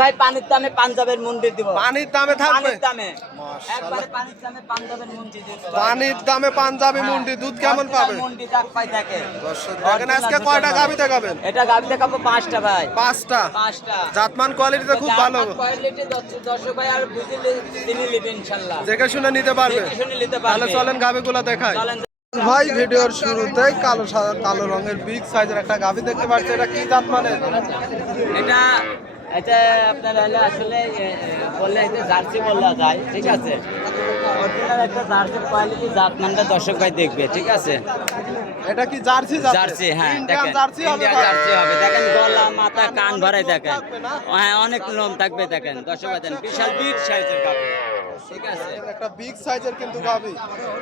ভাই পানির দামে পাঞ্জাবের মুন্ডি দিব। পানির দামে থাকবে? পানির দামে একবারে পানির দামে পাঞ্জাবের মুন্ডি দিব। পানির দামে পাঞ্জাবি মুন্ডি। দুধ কেমন পাবে? মুন্ডি দাক পাই থাকে। দর্শক দেখেন আজকে কয়টা গাভী দেখাবেন? এটা গাভী দেখাবো 5টা ভাই। 5টা? 5টা। জাতমান কোয়ালিটিতে খুব ভালো। কোয়ালিটি দর্শক ভাই আর বুঝিলে তিনি নেবেন ইনশাআল্লাহ। দেখে শুনে নিতে পারবে। দেখে শুনে নিতে পারবে। তাহলে চলেন গাভীগুলো দেখাই। চলেন ভাই ভিডিওর শুরুতেই কালো রঙের বিগ সাইজের একটা গাভী দেখতে পাচ্ছি। এটা কি জাত মানে? এটা এটা আপনার হলে আসলে বললে এটা জার্সি বলা যায়, ঠিক আছে। অরিজিনাল একটা জার্সির কোয়ালিটি জাতমানটা দর্শক ভাই দেখবে, ঠিক আছে। এটা কি জার্সি জাত? জার্সি, হ্যাঁ। ইন্ডিয়ান দেখেন জার্সি হবে? ইন্ডিয়ান জার্সি হবে। দেখেন গলা মাথা কান ভরাই দেখেন। হ্যাঁ, অনেক লোম থাকবে দেখেন দর্শক ভাই। দেখেন বিশাল বিগ সাইজের গাভী, ঠিক আছে। একটা বিগ সাইজের কিন্তু গাভী।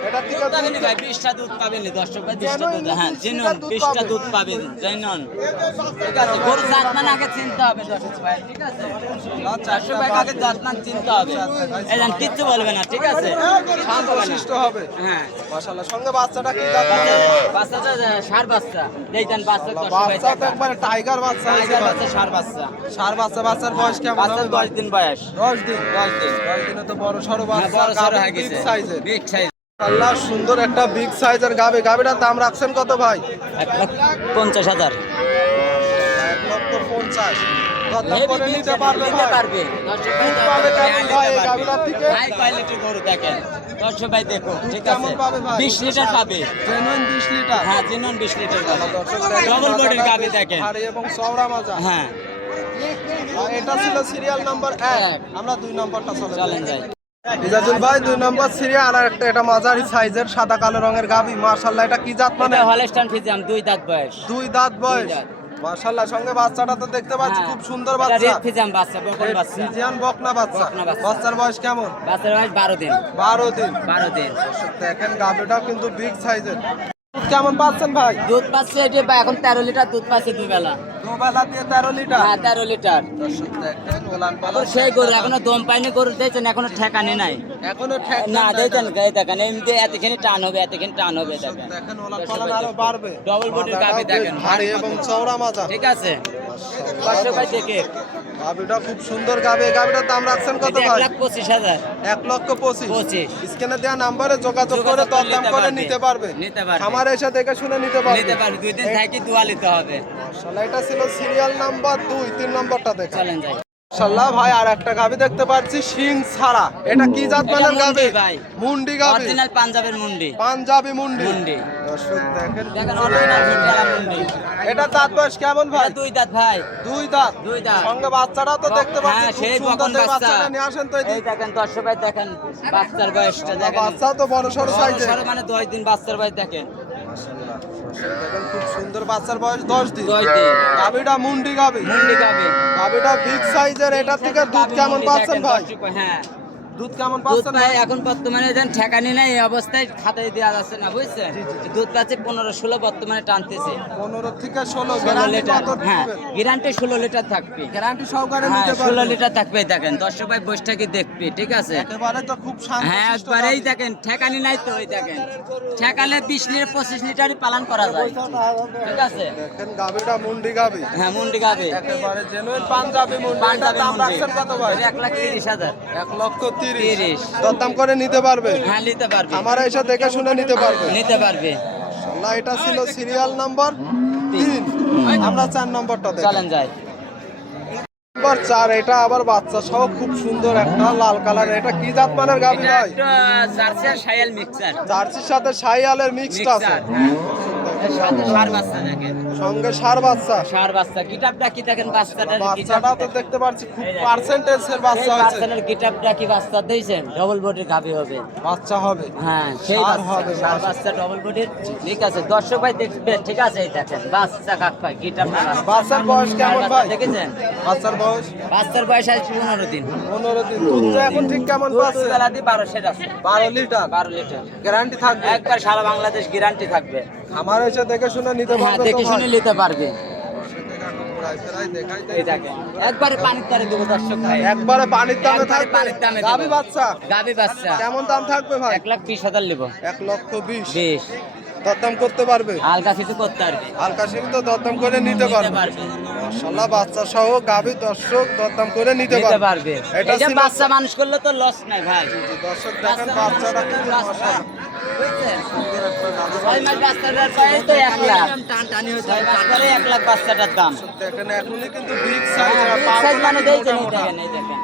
এটা থেকে দুধ পাবেন ভাই, 20টা দুধ পাবেন দর্শক ভাই। 20টা দুধ, হ্যাঁ জিনুন 20টা দুধ পাবেন জানুন, ঠিক আছে। গরু জাতমান আগে চিনতে হবে দর্শক ভাই, ঠিক আছে। দর্শক ভাই আগে জাতমান চিনতে হবে। এই জান কিচ্ছু বলবে না, ঠিক আছে। শান্তশিষ্ট হবে। হ্যাঁ মাশাআল্লাহ। সঙ্গে বাচ্চাটা কি জাত মানে? বাচ্চাটা ষাঁড় বাচ্চা। দেন বাচ্চা দর্শক ভাই। বাচ্চা তো একবারে টাইগার বাচ্চা হয়েছে। টাইগার বাচ্চা, ষাঁড় বাচ্চা। ষাঁড় বাচ্চা। বাচ্চার বয়স কেমন বাচ্চার হবে? 10 দিন বয়স। 10 দিন। 10 দিন। 10 দিনে তো বড় সরো হ্যাঁ, বাচ্চা। বড় সরো হয়ে বিগ গেছে। সাইজের। Big size. আল্লাহ, সুন্দর একটা বিগ সাইজের গাভী। গাভীটার দাম রাখছেন কত ভাই? 1,50,000। 1,50,000। দরদাম করে নিতে পারবে ভাই? পারবে। দর্শক ভাই দুধ পাবে কেমন ভাই এই গাভীটার থেকে? হাই কোয়ালিটির গরু দেখেন দর্শক ভাই, দেখো, ঠিক আছে। কেমন পাবে ভাই? 20 লিটার পাবে। Genuine 20 litre? হ্যাঁ, জেনুইন 20 লিটার পাবে। দর্শক দেখেন, ডবল বডির গাভী দেখেন। হাড়ি এবং চওড়া মাজা। হ্যাঁ, আর এটা ছিল সিরিয়াল নাম্বার 1। আমরা 2 নম্বরটা চলেন যাই। ইজাজুল ভাই 2 নম্বর সিরিয়াল। আর একটা এটা মাঝারি সাইজের সাদা কালো রঙের গাভী। মাশাআল্লাহ। এটা কি জাত মানে? এটা হলস্টাইন ফ্রিজিয়ান, 2 দাঁত বয়স। 2 দাঁত বয়স। দুই দাঁত। মাশাআল্লাহ। সঙ্গে বাচ্চাটা তো দেখতে পাচ্ছি হ্যাঁ, খুব সুন্দর এটা বাচ্চা। রেড ফ্রিজিয়ান বাচ্চা, বকন বাচ্চা। ফ্রিজিয়ান বকনা বাচ্চা। বকনা বাচ্চা। বাচ্চার বয়স কেমন? বাচ্চার বয়স 12 দিন। 12 দিন। 12 দিন। দেখেন গাভীটাও কিন্তু বিগ সাইজের। দুধ কেমন পাচ্ছেন ভাই? দুধ পাচ্ছে এটা এখন 13 লিটার দুধ পাচ্ছে দুবেলা। দুবেলা দিয়ে 13 লিটার? হ্যাঁ, 13 লিটার। দর্শক দেখেন ওলান পালান। সেই গরু এখনো দম পাইনি, গরু দিয়েছেন এখনো ঠেকানি নাই। এখনো ঠেক না দিয়েছেন গায়ে দেখেন, এমনি এতখানি টান হবে, এতখানি টান হবে দেখেন। দেখেন ওলান পালান আরো বাড়বে। ডবল বডির গাভী দেখেন, ভারী এবং চওড়া মাজা। ঠিক আছে। দর্শক ভাই দেখে গাভীটা খুব সুন্দর গাভী। এই গাভীটার দাম রাখছেন কত এটা ভাই? 1,25,000। 1,25,000। স্ক্রিনে দেওয়া নাম্বারে যোগাযোগ করে দরদাম করে নিতে পারবে। নিতে পারবে। খামারে এসে দেখে শুনে নিতে পারবে। নিতে পারবে, 2 দিন থাকি দোয়া নিতে হবে। মাশাআল্লাহ। এটা ছিল সিরিয়াল নাম্বার 2। 3 নম্বরটা দেখেন। চলেন যাই। মাশাআল্লাহ ভাই, আর একটা গাভী দেখতে পাচ্ছি শিং ছাড়া। এটা কি জাত মানের এটা গাভী? মুন্ডি ভাই। মুন্ডি গাভী। অরিজিনাল পাঞ্জাবের মুন্ডি। পাঞ্জাবি মুন্ডি। মুন্ডি। দর্শক দেখেন দেখেন অরিজিনাল ভুট্টালা মুন্ডি। এটা দাঁত বয়স কেমন ভাই? এটা 2 দাঁত ভাই। 2 দাঁত। 2 দাঁত। সঙ্গে বাচ্চাটাও তো দেখতে পাচ্ছি হ্যাঁ, খুব সেই সুন্দর। বকন এই বাচ্চা। বাচ্চাটা নিয়ে আসেন তো এই এদিকে। দেখেন দর্শক ভাই দেখেন বাচ্চার বয়সটা দেখেন। বাচ্চা তো বড় সড় সাইজের। বড় মানে 10 দিন বাচ্চার বয়স দেখেন। মাশাআল্লাহ। দেখেন খুব সুন্দর। বাচ্চার বয়স 10 দিন। 10 দিন। গাভীটা মুন্ডি গাভী। মুন্ডি গাবে। গাভীটা বিগ সাইজের। এটা থেকে দুধ কেমন পাচ্ছেন ভাই? হ্যাঁ, দুধ কেমন দুধ পাচ্ছেন পায় ভাই? এখন বর্তমানে যেন ঠেকানি নাই, এই অবস্থায় খাতায় দেওয়া যাচ্ছে না, বুঝছেন। দুধ পাচ্ছে 15-16 বর্তমানে টানতেছে। 15 থেকে 16। 16 গ্যারান্টি লিটার। কত হ্যাঁ, দিবেন? গ্যারান্টি 16 লিটার থাকবে। গ্যারান্টি সহকারে হ্যাঁ, নিতে 16 পারবেন। লিটার থাকবে দেখেন। দর্শক ভাই বসটাকে দেখবে, ঠিক আছে। একেবারে তো খুব শান্ত। হ্যাঁ, একবারেই দেখেন ঠেকানি নাই তো, ওই দেখেন ঠেকালে 20 লিটার 25 লিটারই পালন করা যায়, ঠিক আছে। দেখেন গাভীটা মুন্ডি গাভী। হ্যাঁ, মুন্ডি গাবে। একেবারে জেনুইন পাঞ্জাবি মুন্ডি। এটার পাঞ্জাবি দাম মুন্ডি। রাখছেন কত ভাই? 1,30,000। 1,30,000। দরদাম করে নিতে পারবে? হ্যাঁ, নিতে পারবে। আমার এসে দেখে শুনে নিতে পারবে। নিতে পারবে। মাশাআল্লাহ। এটা ছিল সিরিয়াল নাম্বার 3। আমরা 4 নম্বরটা দেখি। চলেন যাই। নাম্বার 4। এটা আবার বাচ্চা সহ খুব সুন্দর একটা লাল কালার। এটা কি জাত মানের গাভী এটা ভাই? একটা জার্সি আর শায়াল মিক্সার। জার্সির সাথে শাইয়ালের মিক্সড আছে। এর সাথে ষাঁড় বাচ্চা দেখেন। সঙ্গে ষাঁড় বাচ্চা। ষাঁড় বাচ্চা গিটাপটা কি দেখেন, বাচ্চাটা বাচ্চাটা তো দেখতে পাচ্ছি খুব পার্সেন্টেজের বাচ্চা হয়েছে। বাচ্চাটার গিটাপটা কি বাচ্চা দিয়েছেন, ডবল বডির গাভী হবে। বাচ্চা হবে। হ্যাঁ, সেই ষাঁড় বাচ্চা হবে, ষাঁড় বাচ্চা ডবল বডির, ঠিক আছে। দর্শক ভাই দেখবে, ঠিক আছে। এই দেখেন বাচ্চা কাকা গিটাপটা। বাচ্চার বয়স কেমন ভাই? দেখেছেন বাচ্চার বয়স বাচ্চার বয়স আছে 15 দিন। 15 দিন। দুধ তো এখন ঠিক কেমন পাচ্ছে? বেলা দিয়ে 12 সেট আছে। 12 লিটার। 12 লিটার গ্যারান্টি থাকবে? একবার সারা বাংলাদেশ গ্যারান্টি থাকবে। আমার এসে দেখে শুনে নিতে হ্যাঁ, পারবে তো দেখে ভাই? শুনে নিতে পারবে। দেখাই এই দেখেন একবারে পানির তারে দেবো দর্শক ভাই। একবারে পানির দামে একবারে থাকবে। পানির দামে গাভী দেবো। বাচ্চা গাভী বাচ্চা কেমন দাম থাকবে ভাই? 1,20,000 নেবো। 1,20,000। 20 দরদাম করতে পারবে? হালকা কিছু করতে পারবে। হালকা সিঁড়ি তো দরদাম করে নিতে পারবে। পারবে। মাশাআল্লাহ বাচ্চা সহ গাভী দর্শক দরদাম করে নিতে নিতে পারবে। পারবে এটা এই যে ছিল বাচ্চা মানুষ করলে তো লস নাই ভাই দর্শক দেখেন বাচ্চাটা কিন্তু মাশাআল্লাহ বুঝছেন সুন্দর একটা গাভী। 6 মাস বাচ্চাটার পায়ে তো 1 লাখ টানটানি হচ্ছে 6 মাস পরে 1 লাখ বাচ্চাটার দাম দেখেন এখনই কিন্তু বিগ সাইজ সাইজ মানে দেখছেন এই দেখেন এই দেখেন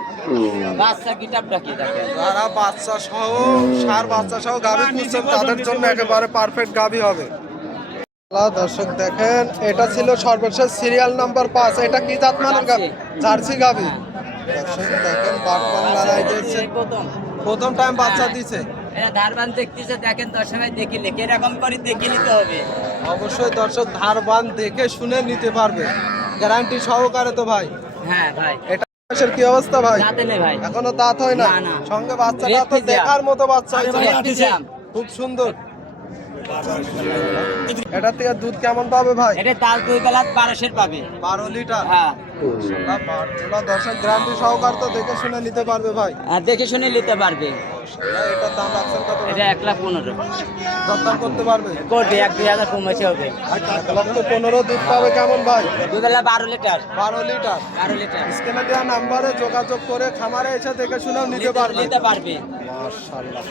বাচ্চা কিটাবটা কি দেখেন যারা বাচ্চা সহ সার বাচ্চা সহ গাভী খুঁজছেন তাদের জন্য একেবারে পারফেক্ট গাভী হবে। দর্শক দেখেন এটা ছিল সর্বশেষ সিরিয়াল নাম্বার 5। এটা কি জাত মানের গাভী? জার্সি গাভী। দর্শক দেখেন বাটমান লড়াই দিয়েছে, প্রথম টাইম বাচ্চা দিছে। এটা ধারবান দেখতেছে দেখেন দর্শক দেখি লেখে এরকম করে দেখে নিতে হবে অবশ্যই দর্শক ধারবান দেখে শুনে নিতে পারবে, গ্যারান্টি সহকারে তো ভাই। হ্যাঁ ভাই এটা বয়সের কি অবস্থা ভাই? দাঁতে নেই ভাই এখনো দাঁত হয় না, না, না। সঙ্গে বাচ্চাটা তো রেড দেখার মতো বাচ্চা হয়েছে রেড ভাই। পিজাম। খুব সুন্দর। এটা থেকে দুধ কেমন পাবে ভাই? এটা তাল 2 বেলা 12 পাবে 12 লিটার। হ্যাঁ দর্শক গ্যারান্টি সহকারে তো দেখে শুনে নিতে পারবে ভাই। আর দেখে শুনে নিতে পারবে এটার দাম রাখছেন কত? এটা 1,15,000 দরদাম করতে পারবে? করবে 1-2,000 কমেছে হবে 1,15,000 দুধ পাবে কেমন ভাই? 2 বেলা 12 লিটার 12 লিটার। 12 লিটার স্ক্রিনে দেওয়া নাম্বারে যোগাযোগ করে খামারে এসে দেখে শুনেও নিতে পারবে। নিতে পারবে মাশাআল্লাহ।